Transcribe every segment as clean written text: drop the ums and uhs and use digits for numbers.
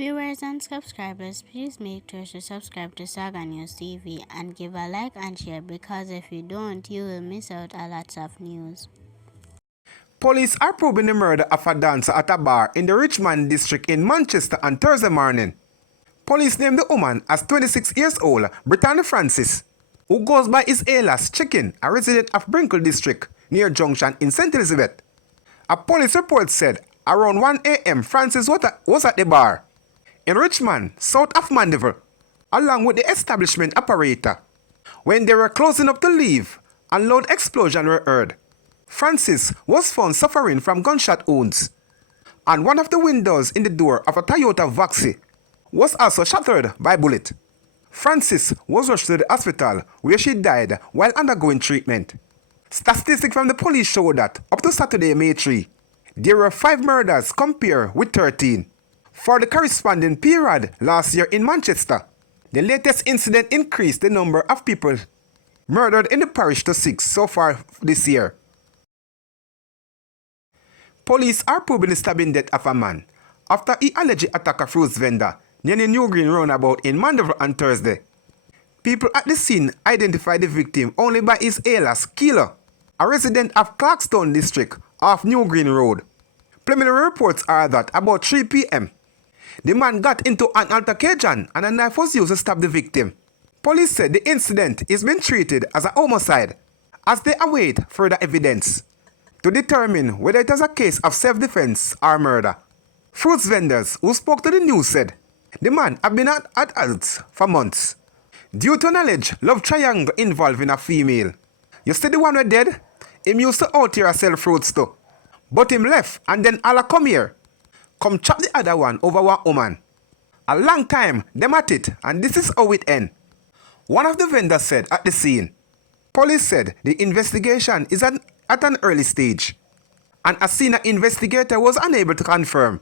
Viewers and subscribers, please make sure to subscribe to Saga News TV and give a like and share, because if you don't, you will miss out a lot of news. Police are probing the murder of a dancer at a bar in the Richmond district in Manchester on Thursday morning. Police named the woman as 26 years old Brittany Francis, who goes by his alias Chicken, a resident of Brinkle district near Junction in St. Elizabeth. A police report said around 1 a.m. Francis was at the bar in Richmond, south of Mandeville, along with the establishment operator. When they were closing up to leave, a loud explosion were heard. Francis was found suffering from gunshot wounds, and one of the windows in the door of a Toyota Voxy was also shattered by a bullet. Francis was rushed to the hospital where she died while undergoing treatment. Statistics from the police show that up to Saturday, May 3, there were 5 murders compared with 13 for the corresponding period last year in Manchester. The latest incident increased the number of people murdered in the parish to 6 so far this year. Police are probing the stabbing death of a man after he allegedly attacked a fruits vendor near the New Green roundabout in Mandeville on Thursday. People at the scene identified the victim only by his alias Killer, a resident of Clarkstown district off New Green Road. Preliminary reports are that about 3 p.m., the man got into an altercation and a knife was used to stab the victim. Police said the incident is being treated as a homicide as they await further evidence to determine whether it is a case of self-defense or murder. Fruits vendors who spoke to the news said the man had been at odds for months due to an alleged love triangle involving a female. You see the one who dead? Him used to out here sell fruits too, but him left and then Allah come here, come chop the other one over one woman. A long time them at it, and this is how it end. One of the vendors said at the scene. Police said the investigation is at an early stage, and a senior investigator was unable to confirm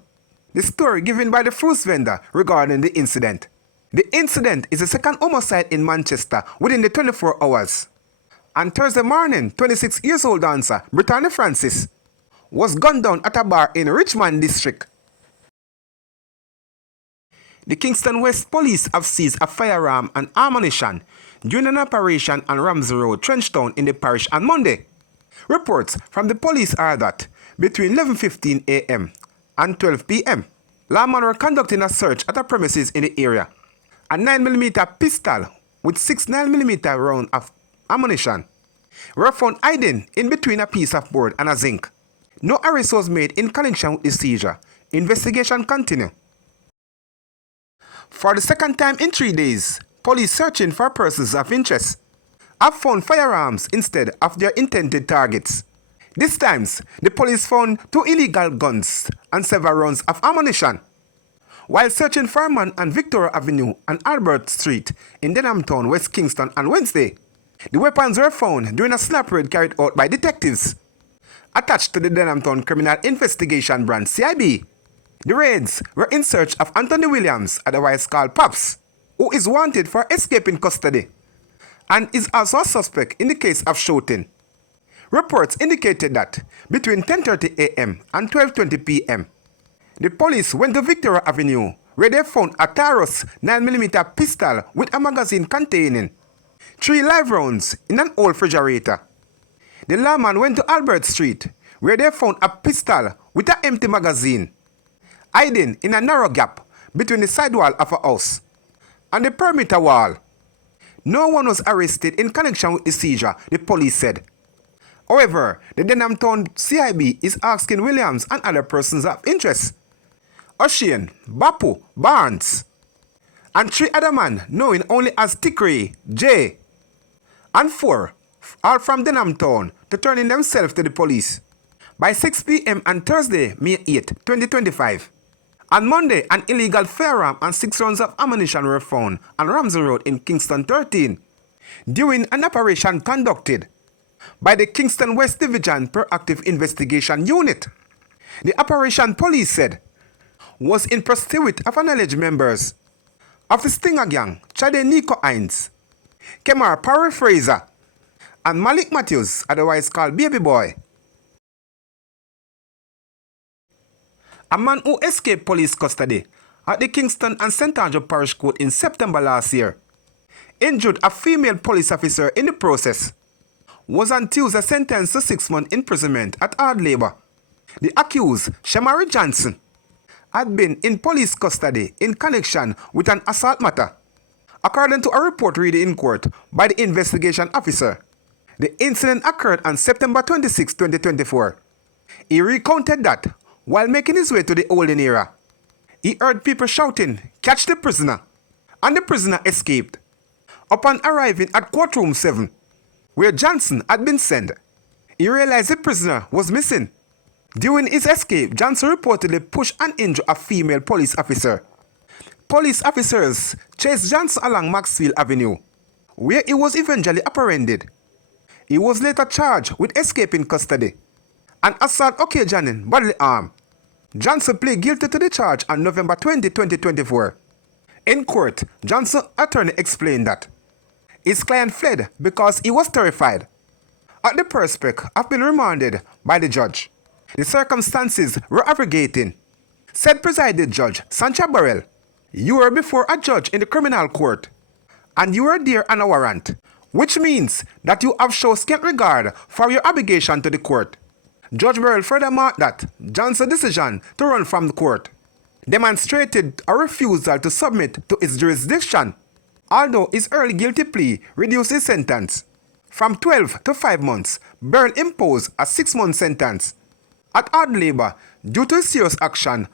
the story given by the fruits vendor regarding the incident. The incident is the second homicide in Manchester within the 24 hours. On Thursday morning, 26-year-old dancer Brittany Francis was gunned down at a bar in Richmond district. The Kingston West Police have seized a firearm and ammunition during an operation on Ramsey Road, Trenchtown in the parish on Monday. Reports from the police are that between 11:15 a.m. and 12 p.m., lawmen were conducting a search at a premises in the area. A 9mm pistol with 6 9mm rounds of ammunition were found hiding in between a piece of board and a zinc. No arrest was made in connection with the seizure. Investigation continues. For the second time in 3 days, police searching for persons of interest have found firearms instead of their intended targets. This time, the police found 2 illegal guns and several rounds of ammunition. While searching for a man on Victoria Avenue and Albert Street in Denhamtown, West Kingston on Wednesday, the weapons were found during a snap raid carried out by detectives attached to the Denhamtown Criminal Investigation Branch (CIB). The raids were in search of Anthony Williams, otherwise called Pops, who is wanted for escaping custody and is also a suspect in the case of shooting. Reports indicated that between 10:30 a.m. and 12:20 p.m., the police went to Victoria Avenue where they found a Taurus 9mm pistol with a magazine containing 3 live rounds in an old refrigerator. The lawman went to Albert Street where they found a pistol with an empty magazine hiding in a narrow gap between the sidewall of a house and the perimeter wall. No one was arrested in connection with the seizure, the police said. However, the Denhamtown CIB is asking Williams and other persons of interest, Ocean, Bapu, Barnes, and 3 other men known only as Tickery, J, and 4, all from Denhamtown, to turn in themselves to the police. By 6 p.m. on Thursday, May 8, 2025, on Monday, an illegal firearm and 6 rounds of ammunition were found on Ramsey Road in Kingston 13 during an operation conducted by the Kingston West Division Proactive Investigation Unit. The operation, police said, was in pursuit of alleged members of the Stinger Gang, Chade Nico Hines, Kemar Parry Fraser, and Malik Matthews, otherwise called Baby Boy. A man who escaped police custody at the Kingston and St. Andrew Parish Court in September last year. Injured a female police officer in the process. Was on Tuesday sentenced to 6 months imprisonment at hard labor. The accused, Shamari Johnson, had been in police custody in connection with an assault matter. According to a report read in court by the investigation officer, the incident occurred on September 26, 2024. He recounted that while making his way to the holding area, he heard people shouting, "Catch the prisoner!" and the prisoner escaped. Upon arriving at courtroom 7, where Johnson had been sent, he realized the prisoner was missing. During his escape, Johnson reportedly pushed and injured a female police officer. Police officers chased Johnson along Maxfield Avenue, where he was eventually apprehended. He was later charged with escaping custody and assault occasioning bodily harm. Johnson pleaded guilty to the charge on November 20, 2024. In court, Johnson's attorney explained that his client fled because he was terrified. At the prospect of being remanded by the judge, the circumstances were aggravating. Said presiding judge Sancha Burrell, "You were before a judge in the criminal court, and you were there on a warrant, which means that you have shown scant regard for your obligation to the court." Judge Burrell further marked that Johnson's decision to run from the court demonstrated a refusal to submit to its jurisdiction, although his early guilty plea reduced his sentence. From 12 to 5 months, Burrell imposed a 6-month sentence at hard labor due to serious action